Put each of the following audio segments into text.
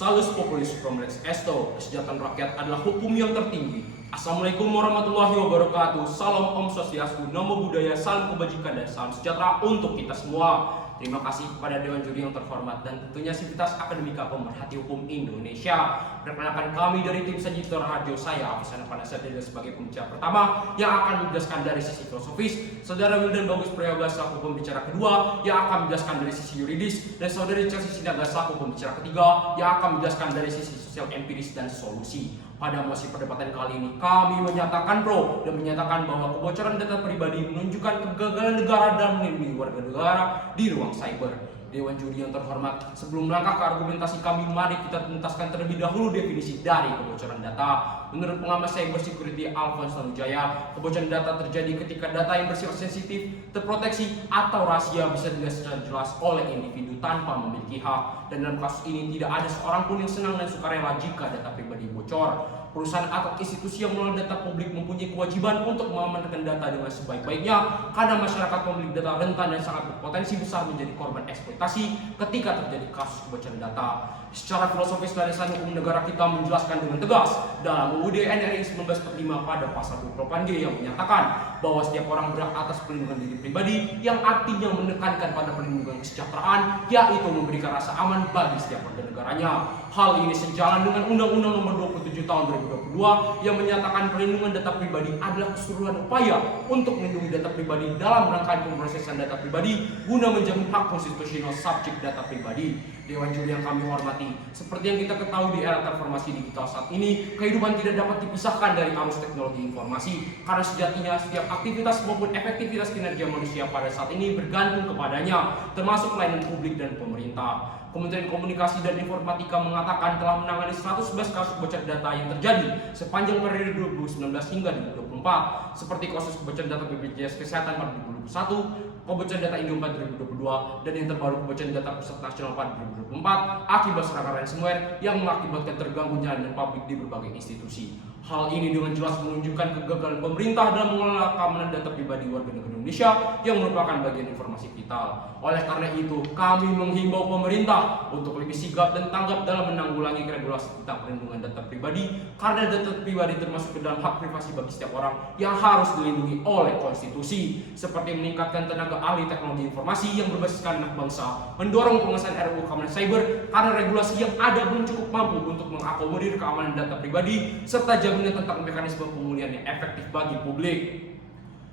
Salus populis from lex esto, kesejahteraan rakyat adalah hukum yang tertinggi. Assalamualaikum warahmatullahi wabarakatuh. Salam Om Swastiastu, Namo Buddhaya, salam kebajikan dan salam sejahtera untuk kita semua. Terima kasih kepada Dewan Juri yang terhormat dan tentunya Sivitas Akademika Pemerhati Hukum Indonesia. Perkenalkan kami dari tim Sajitor Radio, saya Afisana Panasarjana sebagai pembicara pertama yang akan menjelaskan dari sisi filosofis, Saudara Wildan Bagus Prayoga selaku pembicara kedua yang akan menjelaskan dari sisi yuridis, dan Saudari Chelsea Sinaga selaku pembicara ketiga yang akan menjelaskan dari sisi sosial empiris dan solusi. Pada mosi perdebatan kali ini kami menyatakan pro dan menyatakan bahwa kebocoran data pribadi menunjukkan kegagalan negara dalam melindungi warga negara di ruang cyber. Dewan Juri yang terhormat, sebelum melangkah ke argumentasi kami, mari kita tuntaskan terlebih dahulu definisi dari kebocoran data. Menurut pengamat cyber security Alphonse Tanujaya, kebocoran data terjadi ketika data yang bersifat sensitif, terproteksi, atau rahasia bisa dilihat secara jelas oleh individu tanpa memiliki hak. Dan dalam kasus ini tidak ada seorang pun yang senang dan sukarela jika data pribadi bocor. Perusahaan atau institusi yang mengelola data publik mempunyai kewajiban untuk mengamankan data dengan sebaik-baiknya, karena masyarakat pemilik data rentan dan sangat berpotensi besar menjadi korban eksploitasi ketika terjadi kasus kebocoran data. Secara filosofis, landasan hukum negara kita menjelaskan dengan tegas dalam UUD NRI 1945 pada pasal 28G yang menyatakan bahwa setiap orang berhak atas perlindungan diri pribadi, yang artinya menekankan pada perlindungan kesejahteraan, yaitu memberikan rasa aman bagi setiap warga negaranya. Hal ini sejalan dengan Undang-Undang Nomor 27 Tahun 2022 yang menyatakan perlindungan data pribadi adalah keseluruhan upaya untuk melindungi data pribadi dalam rangkaian pemrosesan data pribadi guna menjamin hak konstitusional subjek data pribadi. Dewan Juri yang kami hormati, seperti yang kita ketahui di era transformasi digital saat ini, kehidupan tidak dapat dipisahkan dari arus teknologi informasi, karena sejatinya setiap aktivitas maupun efektivitas kinerja manusia pada saat ini bergantung kepadanya, termasuk pelayanan publik dan pemerintah. Kementerian Komunikasi dan Informatika mengatakan telah menangani 111 kasus kebocoran data yang terjadi sepanjang periode 2019 hingga 2024, seperti kasus kebocoran data BPJS Kesehatan pada 2021, kebocoran data Indomaret 2022, dan yang terbaru kebocoran data Pusat Nasional pada 2024 akibat serangan ransomware yang mengakibatkan terganggunya jaringan publik di berbagai institusi. Hal ini dengan jelas menunjukkan kegagalan pemerintah dalam mengelola keamanan data pribadi warga negara Indonesia yang merupakan bagian informasi vital. Oleh karena itu, kami menghimbau pemerintah untuk lebih sigap dan tanggap dalam menanggulangi regulasi tentang perlindungan data pribadi, karena data pribadi termasuk ke dalam hak privasi bagi setiap orang yang harus dilindungi oleh konstitusi, seperti meningkatkan tenaga ahli teknologi informasi yang berbasiskan anak bangsa, mendorong pengesahan RUU Keamanan Cyber karena regulasi yang ada belum cukup mampu untuk mengakomodir keamanan data pribadi serta jaminan tentang mekanisme pemulihan yang efektif bagi publik.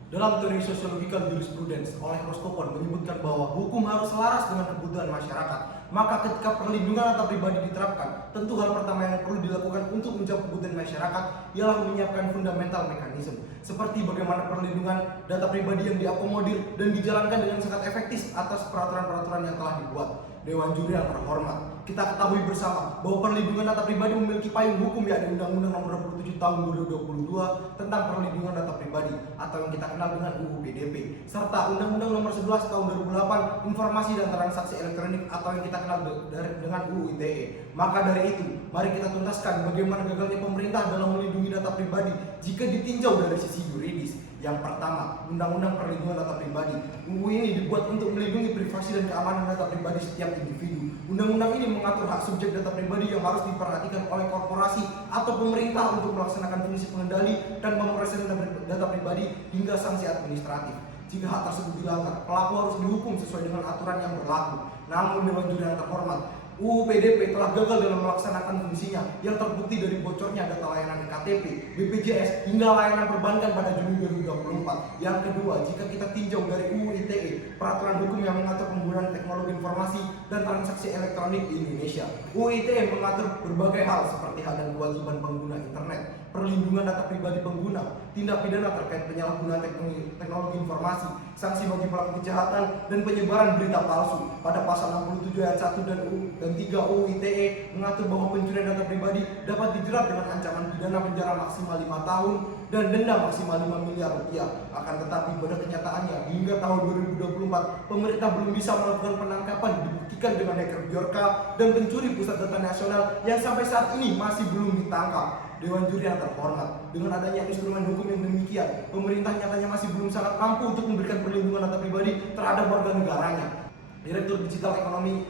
Dalam teori sosiologikal jurisprudence oleh Rostopon menyebutkan bahwa hukum harus selaras dengan kebutuhan masyarakat. Maka ketika perlindungan data pribadi diterapkan, tentu hal pertama yang perlu dilakukan untuk menjawab kebutuhan masyarakat ialah menyiapkan fundamental mekanisme, seperti bagaimana perlindungan data pribadi yang diakomodir dan dijalankan dengan sangat efektif atas peraturan-peraturan yang telah dibuat. Dewan Juri yang terhormat, kita ketahui bersama bahwa perlindungan data pribadi memiliki payung hukum, yakni Undang-Undang Nomor 27 Tahun 2022 tentang perlindungan data pribadi atau yang kita kenal dengan UU PDP, serta Undang-Undang Nomor 11 Tahun 2008 Informasi dan Transaksi Elektronik atau yang kita kenal dengan UU ITE. Maka dari itu, mari kita tuntaskan bagaimana gagalnya pemerintah dalam melindungi data pribadi jika ditinjau dari sisi yuridis. Yang pertama, Undang-Undang Perlindungan Data Pribadi. UU ini dibuat untuk melindungi privasi dan keamanan data pribadi setiap individu. Undang-undang ini mengatur hak subjek data pribadi yang harus diperhatikan oleh korporasi atau pemerintah untuk melaksanakan fungsi pengendali dan pemrosesan data pribadi hingga sanksi administratif. Jika hak tersebut dilanggar, pelaku harus dihukum sesuai dengan aturan yang berlaku. Namun Dewan Juri yang terhormat, UU PDP telah gagal dalam melaksanakan fungsinya yang terbukti dari bocornya data layanan KTP, BPJS, hingga layanan perbankan pada Juni 2024. Yang kedua, jika kita tinjau dari UU ITE, peraturan hukum yang mengatur penggunaan teknologi informasi dan transaksi elektronik di Indonesia. UU ITE mengatur berbagai hal seperti hak dan kewajiban pengguna internet, perlindungan data pribadi pengguna, tindak pidana terkait penyalahgunaan teknologi informasi, sanksi bagi pelaku kejahatan, dan penyebaran berita palsu. Pada pasal 67 ayat 1 dan 3 UU ITE mengatur bahwa pencurian data pribadi dapat dijerat dengan ancaman pidana penjara maksimal 5 tahun dan denda maksimal 5 miliar rupiah. Akan tetapi pada kenyataannya hingga tahun 2024 pemerintah belum bisa melakukan penangkapan dibuktikan dengan hacker Bjorka dan pencuri pusat data nasional yang sampai saat ini masih belum ditangkap. Dewan Juri yang terhormat, dengan adanya instrumen hukum yang demikian, pemerintah nyatanya masih belum sangat mampu untuk memberikan perlindungan data pribadi terhadap warga negaranya. Direktur Digital Ekonomi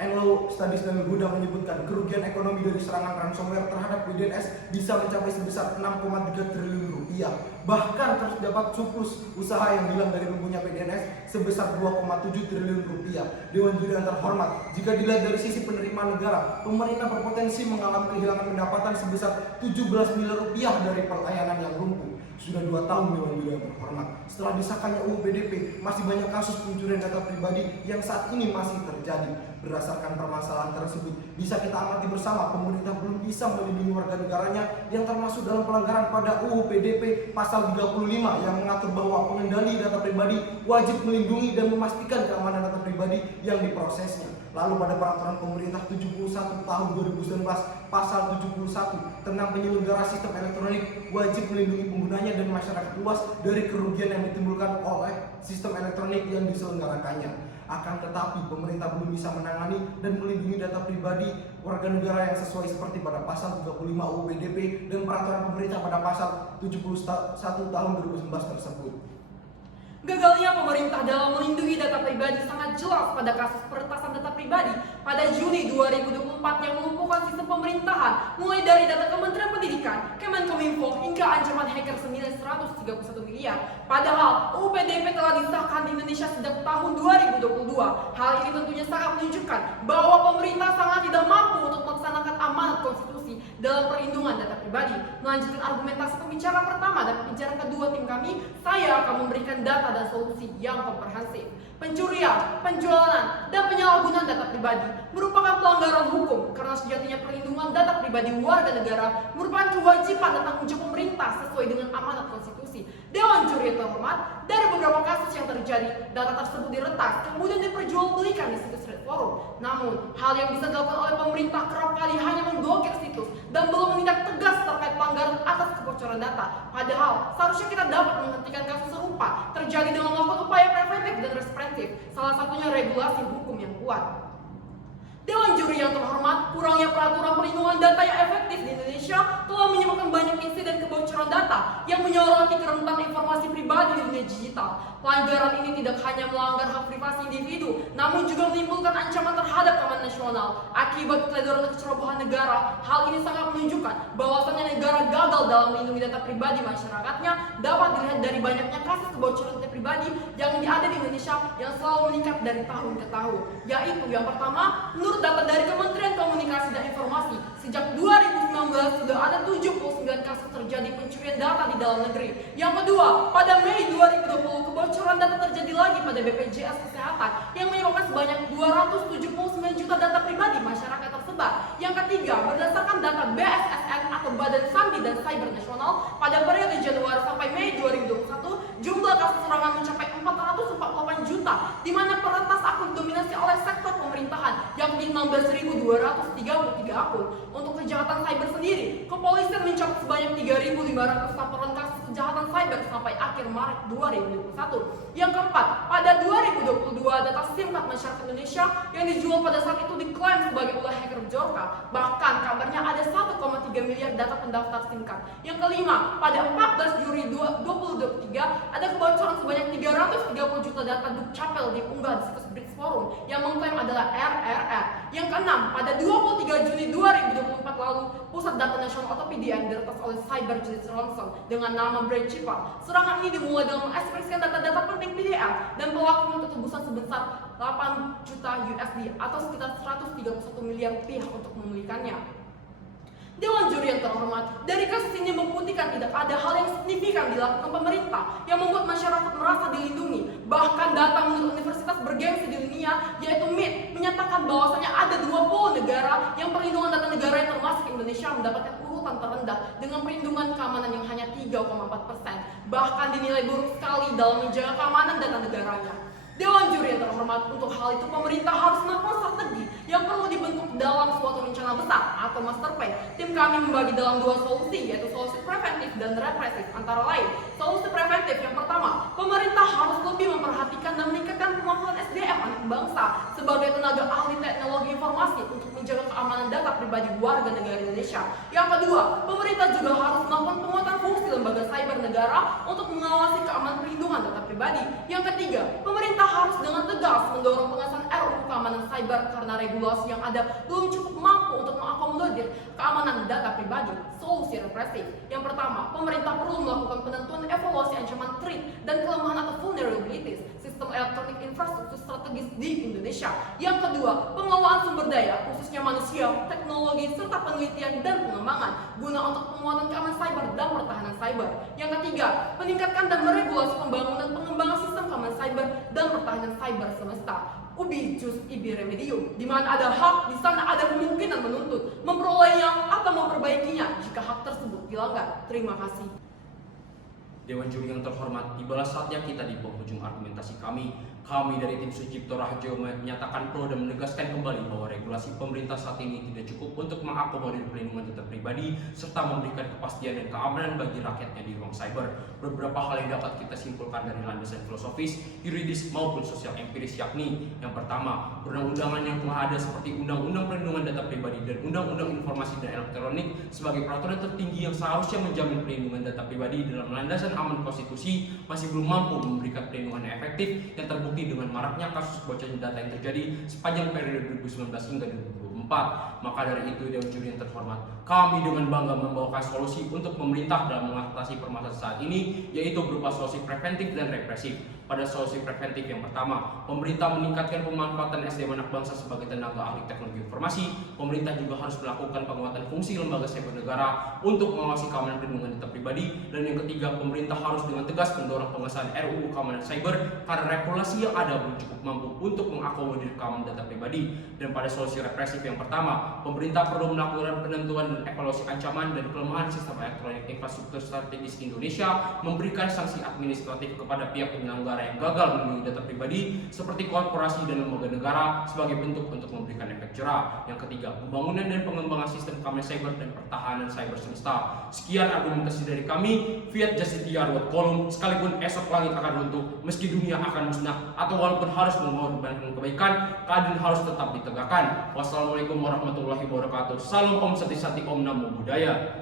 Enlow Studies dan Huda menyebutkan kerugian ekonomi dari serangan ransomware terhadap BDNS bisa mencapai sebesar 6,3 triliun rupiah. Bahkan terdapat surplus usaha yang hilang dari lumpuhnya BDNS sebesar 2,7 triliun rupiah. Dewan Juri yang terhormat, jika dilihat dari sisi penerimaan negara, pemerintah berpotensi mengalami kehilangan pendapatan sebesar 17 miliar rupiah dari pelayanan yang lumpuh. Sudah 2 tahun Dewan Juri yang terhormat, setelah disahkannya UU PDP, masih banyak kasus pencurian data pribadi yang saat ini masih terjadi. Berdasarkan permasalahan tersebut, bisa kita amati bersama pemerintah belum bisa melindungi warga negaranya yang termasuk dalam pelanggaran pada UU PDP pasal 35 yang mengatur bahwa pengendali data pribadi wajib melindungi dan memastikan keamanan data pribadi yang diprosesnya. Lalu pada peraturan pemerintah 71 tahun 2019 pasal 71 tentang penyelenggara sistem elektronik wajib melindungi penggunanya dan masyarakat luas dari kerugian yang ditimbulkan oleh sistem elektronik yang diselenggarakannya. Akan tetapi pemerintah belum bisa menangani dan melindungi data pribadi warga negara yang sesuai seperti pada pasal 35 UU PDP dan peraturan pemerintah pada pasal 71 tahun 2019 tersebut. Gagalnya pemerintah dalam melindungi data pribadi sangat jelas pada kasus peretasan data pribadi pada Juni 2024 yang melumpuhkan sistem pemerintahan mulai dari data Kementerian Pendidikan, Kemenkominfo hingga ancaman hacker senilai 131 miliar. Padahal UU PDP telah disahkan di Indonesia sejak tahun 2022. Hal ini tentunya sangat menunjukkan bahwa pemerintah sangat tidak mampu untuk melaksanakan amanat konstitusi dalam perlindungan data pribadi. Melanjutkan argumentasi pembicara pertama dan pembicara kedua tim kami, saya akan memberikan data dan solusi yang komprehensif. Pencurian, penjualan, dan penyalahgunaan data pribadi merupakan pelanggaran hukum karena sejatinya perlindungan data pribadi warga negara merupakan kewajiban dan tanggung jawab pemerintah sesuai dengan amanat konstitusi. Dewan Juri yang terhormat, dari beberapa kasus yang terjadi, data tersebut diretas kemudian diperjualbelikan di situs Red Forum. Namun, hal yang bisa dilakukan oleh pemerintah kerap kali hanya memblokir situs dan belum menindak tegas terkait pelanggaran atas kebocoran data. Padahal, seharusnya kita dapat menghentikan kasus serupa terjadi dengan melakukan upaya preventif dan represif, salah satunya regulasi hukum yang kuat. Dewan Juri yang terhormat, kurangnya peraturan perlindungan data yang efektif di Indonesia telah menyebabkan banyak insiden kebocoran data yang menyoroti kerentanan informasi pribadi di dunia digital. Pelanggaran ini tidak hanya melanggar hak privasi individu, namun juga menimbulkan ancaman terhadap keamanan nasional. Akibat keteledoran dan kecerobohan negara, hal ini sangat menunjukkan bahwasannya negara gagal dalam melindungi data pribadi masyarakatnya dapat dilihat dari banyaknya kasus kebocoran data pribadi yang ada di Indonesia yang selalu meningkat dari tahun ke tahun. Yaitu yang pertama, menurut data dari Kementerian Komunikasi dan Informasi, sejak 2019 sudah ada 79 kasus terjadi pencurian data di dalam negeri. Yang kedua, pada Mei 2020 kebocoran data terjadi lagi pada BPJS Kesehatan yang menyebabkan sebanyak 279 juta data pribadi masyarakat tersebar. Yang ketiga, berdasarkan data BSSN atau Badan Sandi dan Cyber Nasional pada periode Januari sampai Mei 2021, jumlah kasus serangan mencapai 448 juta, di mana peretas akun dominasi oleh sektor pemerintahan yakni 16.233 akun. Untuk kejahatan cyber sendiri, kepolisian mencatat sebanyak 3.500 laporan kasus kejahatan cyber sampai akhir Maret 2021. Yang keempat, pada 2022 data SIM card masyarakat Indonesia yang dijual pada saat itu diklaim sebagai ulah hacker Bjorka. Bahkan kabarnya ada 1,3 miliar data pendaftar SIM card. Yang kelima, pada 14 Juli 2023 ada kebocoran sebanyak 330 juta data Dukcapil diunggah di situs Bridge Forum yang mengklaim adalah RRR. Yang keenam, pada 23 Juni 2024 lalu, Pusat Data Nasional atau PDN diretas oleh Cyber Justice Ransom dengan nama Brand Chipa. Serangan ini dimulai dengan mengekspresikan data-data penting PDN dan pelaku menuntut tebusan sebesar 8 juta USD atau sekitar 131 miliar rupiah untuk memulihkannya. Dewan Juri yang terhormat, dari kasus ini membuktikan tidak ada hal yang signifikan dilakukan pemerintah yang membuat masyarakat merasa dilindungi. Bahkan data menurut universitas bergengsi di dunia, yaitu MIT, menyatakan bahwasanya ada 20 negara yang perlindungan data negara yang termasuk Indonesia mendapatkan urutan terendah dengan perlindungan keamanan yang hanya 3,4%. Bahkan dinilai buruk sekali dalam menjaga keamanan data negaranya. Dewan Juri yang terhormat, untuk hal itu pemerintah harus melakukan strategi yang perlu dibentuk dalam suatu rencana besar atau master plan. Tim kami membagi dalam 2 solusi, yaitu solusi preventif dan represif. Antara lain, solusi preventif yang pertama, pemerintah harus lebih memperhatikan dan meningkatkan kemampuan SDM anak bangsa sebagai tenaga ahli teknologi informasi untuk menjaga keamanan data pribadi warga negara Indonesia. Yang kedua, pemerintah juga harus melakukan penguatan fungsi lembaga cyber negara untuk mengawasi keamanan perlindungan data pribadi. Yang ketiga, pemerintah pemerintah harus dengan tegas mendorong pengesahan RUU Keamanan Cyber karena regulasi yang ada belum cukup mampu untuk mengakomodir keamanan data pribadi. Solusi represif. Yang pertama, pemerintah perlu melakukan penentuan evaluasi ancaman threat dan kelemahan atau vulnerabilities sistem elektronik infrastruktur strategis di Indonesia. Yang kedua, pengelolaan sumber daya, khususnya manusia, teknologi, serta penelitian dan pengembangan guna untuk penguatan keamanan cyber dan pertahanan cyber. Yang ketiga, meningkatkan dan meregulasi pembangunan pengembangan sistem keamanan cyber dan pertahanan cyber semesta. Ubi jus ibi remedium, di mana ada hak, di sana ada kemungkinan menuntut, memperolehnya atau memperbaikinya jika hak tersebut dilanggar. Terima kasih. Dewan Juri yang terhormat, tibalah saatnya kita di penghujung argumentasi kami. Kami dari tim Sucipto Raharjo menyatakan pro dan menegaskan kembali bahwa regulasi pemerintah saat ini tidak cukup untuk mengakomodir perlindungan data pribadi serta memberikan kepastian dan keamanan bagi rakyatnya di ruang cyber. Beberapa hal yang dapat kita simpulkan dari landasan filosofis, yuridis maupun sosial empiris, yakni yang pertama, perundang-undangan yang telah ada seperti Undang-Undang Perlindungan Data Pribadi dan Undang-Undang Informasi dan Elektronik sebagai peraturan tertinggi yang seharusnya menjamin perlindungan data pribadi dalam landasan aman konstitusi masih belum mampu memberikan perlindungan yang efektif yang terbukti dengan maraknya kasus bocoran data yang terjadi sepanjang periode 2019 hingga 2024. Maka dari itu, Dewan Juri yang terhormat, kami dengan bangga membawakan solusi untuk pemerintah dalam mengatasi permasalahan saat ini, yaitu berupa solusi preventif dan represif. Pada solusi preventif yang pertama, pemerintah meningkatkan pemanfaatan SDM anak bangsa sebagai tenaga ahli teknologi informasi. Pemerintah juga harus melakukan penguatan fungsi lembaga cyber negara untuk mengawasi keamanan perlindungan data pribadi. Dan yang ketiga, pemerintah harus dengan tegas mendorong pengesahan RUU Keamanan Cyber karena regulasi yang ada belum cukup mampu untuk mengakomodir keamanan data pribadi. Dan pada solusi represif yang pertama, pemerintah perlu melakukan penentuan dan evaluasi ancaman dan kelemahan sistem elektronik infrastruktur strategis Indonesia, memberikan sanksi administratif kepada pihak penyelenggara yang gagal melindungi data pribadi seperti korporasi dan lembaga negara sebagai bentuk untuk memberikan efek jerah. Yang ketiga, pembangunan dan pengembangan sistem keamanan cyber dan pertahanan cyber semesta. Sekian argumentasi dari kami. Fiat Justitia Ruat Kolum, sekalipun esok langit akan runtuh, meski dunia akan musnah, atau walaupun harus mengorbankan kebaikan, keadilan harus tetap ditegakkan. Wassalamualaikum warahmatullahi wabarakatuh. Salam Om Sati Sati Om Namo Buddhaya.